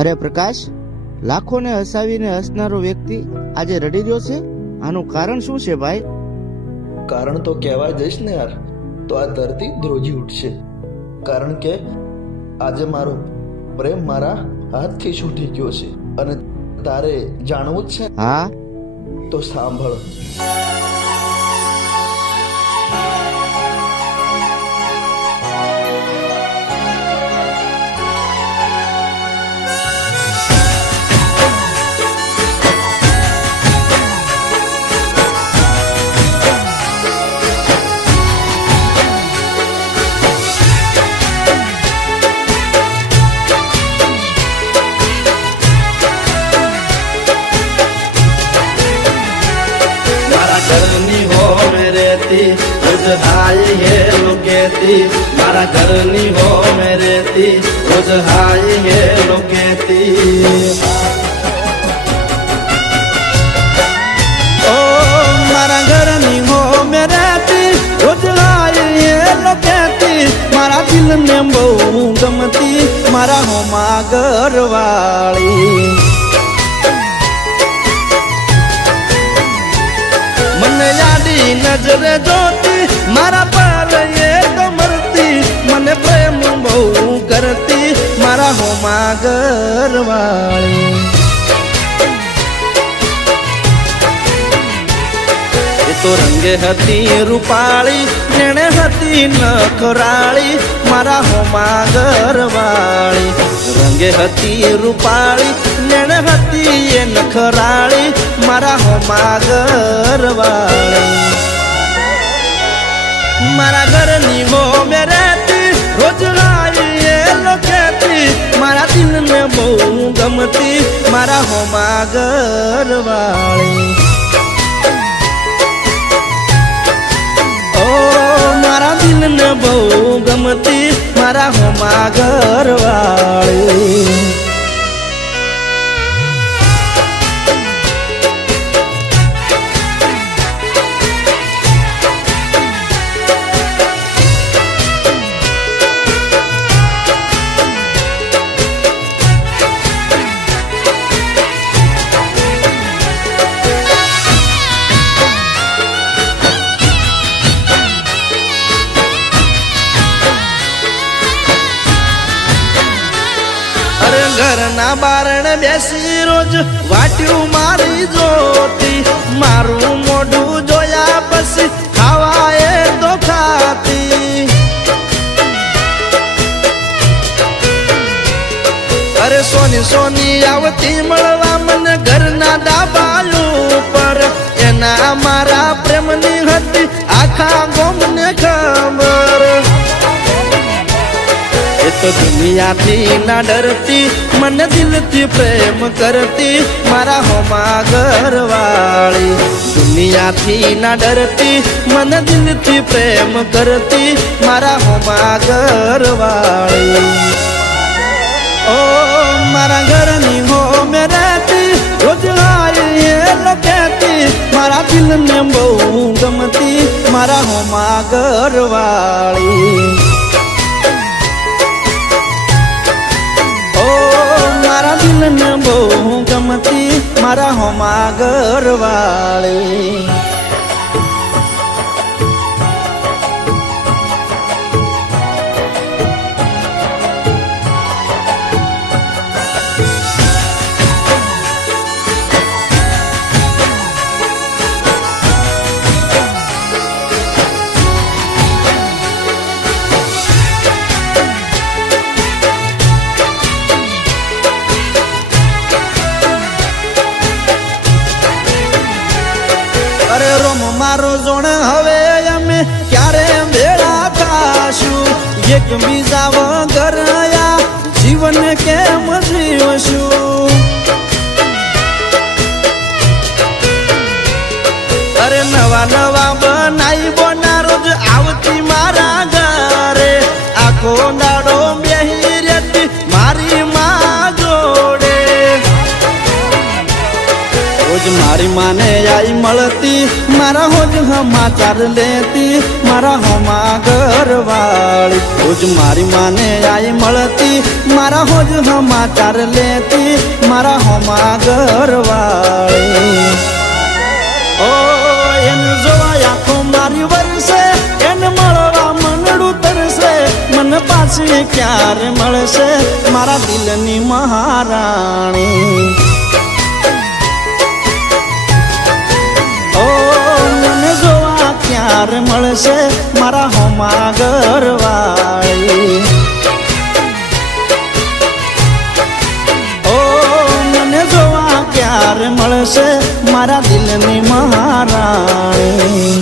અરે પ્રકાશ, લાખોને હસાવીને હસનારો વ્યક્તિ આજે રડી રહ્યો છે. આનું કારણ શું છે ભાઈ? કારણ તો કહેવા જઈશ ને યાર તો આ ધરતી ધ્રુજી ઉઠશે. કારણ કે આજે મારો પ્રેમ મારા હાથથી છૂટી ગયો છે. અને તારે જાણવું જ છે? હા તો સાંભળ. घरनी हो मेरे ती रोज हाय ये लोकेती मारा घरनी हो मेरे ती रोज हाय ये लोकेती ओ मारा घरनी हो मेरे ती रोज हाय ये लोकेती मारा दिल ने बहु गमती मारा हो मा घरवाली મને યાદી નજરે જોતી મારા પર એ તો મરતી મને પ્રેમ બહુ કરતી મારા હોમા ઘરવાળી એ તો રંગે હતી રૂપાળી નેણે હતી નખરાળી મારા હોમા ઘરવાળી રંગે હતી રૂપાળી નેણે હતી એ નખરાળી મારા હોમા ઘરવાળી મારા ઘરની હો મેરેતી રોજ હાય એ લોકેતી મારા દિલને બહુ ગમતી મારા હોમા ઘરવાળી ઓ મારા દિલને બહુ ગમતી મારા હોમા ઘરવાળી ઘરના બારણે બેસી રોજ વાટ્યું મારી જોતી મારું મોઢું જોયા પછી ખાવા એ તો ખાતી અરે સોની સોની આવતી મળવા મને ઘરના ડાબાયું પર એના મારા પ્રેમની હતી આખા ગોમને ખબર એ તો દુનિયાથી ના ડરતી મને દિલથી પ્રેમ કરતી મારા હોમા ઘરવાળી દુનિયાથી ના ડરતી મને દિલથી પ્રેમ કરતી મારા હોમા ઘરવાળી ઓ મારા ઘરની હો મેરેતી રોજ હાય એ લોકેતી મારા દિલને બહુ ગમતી મારા હોમા ઘરવાળી મારા દિલને બહુ ગમતી મારા હોમા ઘરવાળી અરે રોમ મારો જોણ હવે અમે ક્યારે ભેળા થાશું એક બીજા વગર આ જીવન કેમ જીવશું અરે નવા નવા બનાઈ બોના રોજ આવતી મારા ઘરે આખો દાડો બેહી રહેતી મારી માં જોડે રોજ મારી માને આઈ મળતી મારા હોજ સમાચાર લેતી મારા હોમા ઘરવાળી વાળી રોજ મારી માને આઈ મળતી મારા હોજ સમાચાર લેતી મારા હોમા ઘરવાળી ઓ એને જોવા આંખો મારી વરસે એને મળવા મનડું તરસે મન પાછી ક્યારે મળશે મારા દિલની મહારાણી ઓ મને જોવા ક્યારે મળશે મારા હોમા ઘરવાળી ઓ મને જોવા ક્યારે મળશે મારા દિલની મહારાણી